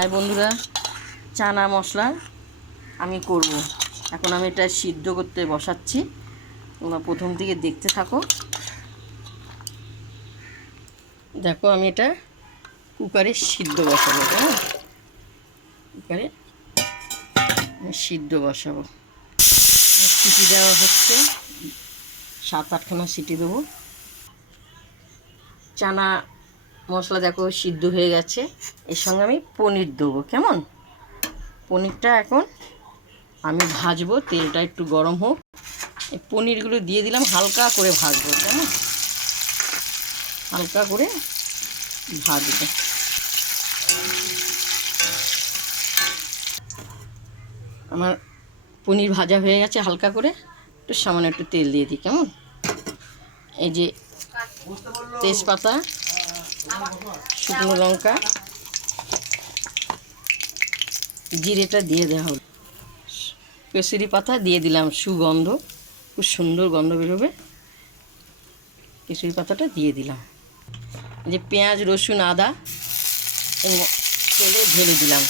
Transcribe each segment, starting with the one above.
High বন্ধুরা, চানা মশলা আমি করব। এখন আমি এটা সিদ্ধ করতে বসাচ্ছি। তোমরা প্রথম থেকে দেখতে থাকো। দেখো আমি এটা কুকারে সিদ্ধ বসাবো। হ্যাঁ, কুকারে সিদ্ধ বসাবো। সিটি দেওয়া হচ্ছে, 7-8খানা সিটি দেবো। চানা মশলা দেখো সিদ্ধ হয়ে গেছে। এর সঙ্গে আমি পনির দেবো। কেমন, পনিরটা এখন আমি ভাজবো। তেলটা একটু গরম হোক, এই পনিরগুলো দিয়ে দিলাম, হালকা করে ভাজবো। কেমন, হালকা করে ভাজবো। আমার পনির ভাজা হয়ে গেছে হালকা করে। একটু সামান্য একটু তেল দিয়ে দিই। কেমন, এই যে তেজপাতা, শুকনো লঙ্কা, জিরেটা দিয়ে দেওয়া হলো। কেশরি পাতা দিয়ে দিলাম, সুগন্ধ, খুব সুন্দর গন্ধ বেরোবে। কেশরি পাতাটা দিয়ে দিলাম। যে পেঁয়াজ, রসুন, আদা তেলে ঢেলে দিলাম।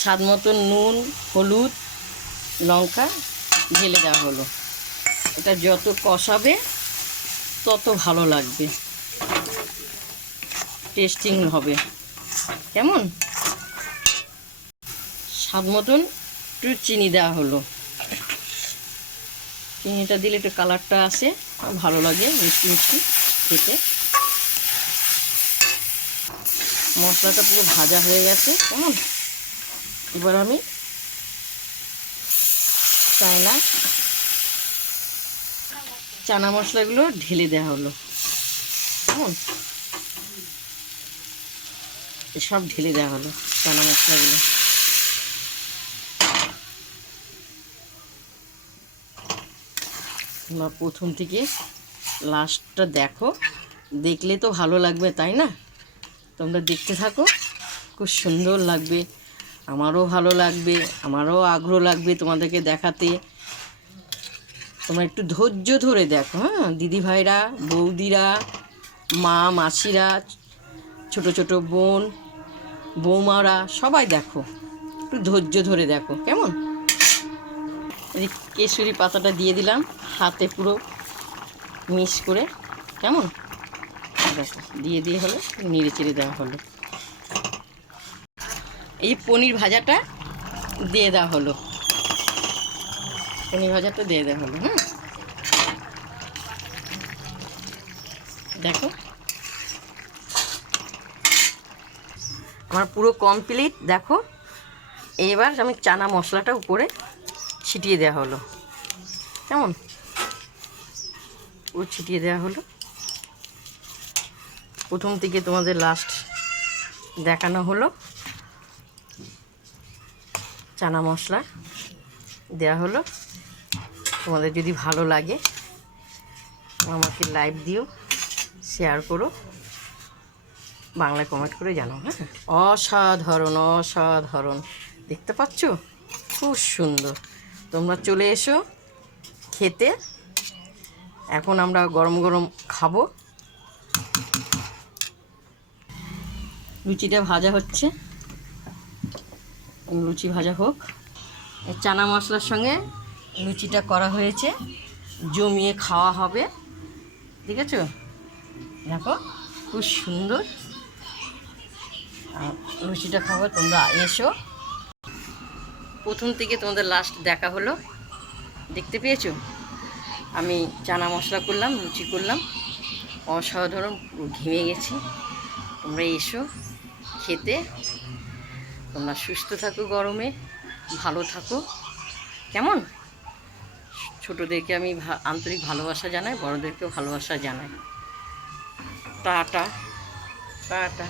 স্বাদ মতন নুন, হলুদ, লঙ্কা ঢেলে দেওয়া হলো। এটা যত কষাবে তত ভালো লাগবে, টেস্টিং হবে। কেমন, স্বাদ মতন একটু চিনি দেওয়া হলো। চিনিটা দিলে একটু কালারটা আসে, ভালো লাগে, মিষ্টি মিষ্টি খেতে। মশলাটা পুরো ভাজা হয়ে গেছে। কেমন, এবার আমি চানা মশলাগুলো ঢেলে দেওয়া হলো। কেমন, সব ঢেলে দেওয়া হলো চানা মশলাগুলো। তোমরা প্রথম থেকে লাস্টটা দেখো, দেখলে তো ভালো লাগবে, তাই না? তোমরা দেখতে থাকো, খুব সুন্দর লাগবে, আমারও ভালো লাগবে, আমারও আগ্রহ লাগবে তোমাদেরকে দেখাতে। তোমরা একটু ধৈর্য ধরে দেখো। হ্যাঁ, দিদিভাইরা, বৌদিরা, মা, মাসিরা, ছোট ছোট বোন, বৌমারা সবাই দেখো, একটু ধৈর্য ধরে দেখো। কেমন, এই কেশরি পাতাটা দিয়ে দিলাম হাতে পুরো মিক্স করে। কেমন, দেখো দিয়ে হলো, নেড়ে চেড়ে দেওয়া হলো। এই পনির ভাজাটা দিয়ে দেওয়া হলো, পনির ভাজাটা দিয়ে দেওয়া হলো। হ্যাঁ, দেখো আমার পুরো কমপ্লিট। দেখো এবার আমি চানা মশলাটা উপরে ছিটিয়ে দেওয়া হলো। কেমন, পুরো ছিটিয়ে দেওয়া হলো। প্রথম থেকে তোমাদের লাস্ট দেখানো হলো। চানা মশলা দেওয়া হলো। তোমাদের যদি ভালো লাগে আমাকে লাইক দিও, শেয়ার করো, বাংলায় কমেন্ট করে জানাও। হ্যাঁ, অসাধারণ অসাধারণ, দেখতে পাচ্ছ, খুব সুন্দর। তোমরা চলে এসো খেতে। এখন আমরা গরম গরম খাবো। লুচিটা ভাজা হচ্ছে, লুচি ভাজা হোক। চানা মশলার সঙ্গে লুচিটা করা হয়েছে, জমিয়ে খাওয়া হবে। ঠিক আছে, দেখো খুব সুন্দর। লুচিটা খাবো, তোমরা এসো। প্রথম থেকে তোমাদের লাস্ট দেখা হলো, দেখতে পেয়েছো? আমি চানা মশলা করলাম, লুচি করলাম, অসাধারণ, ঘেমে গেছি। তোমরা এসো খেতে। তোমরা সুস্থ থাকো, গরমে ভালো থাকো। কেমন, ছোটোদেরকে আমি আন্তরিক ভালোবাসা জানাই, বড়োদেরকেও ভালোবাসা জানাই। Tata tata.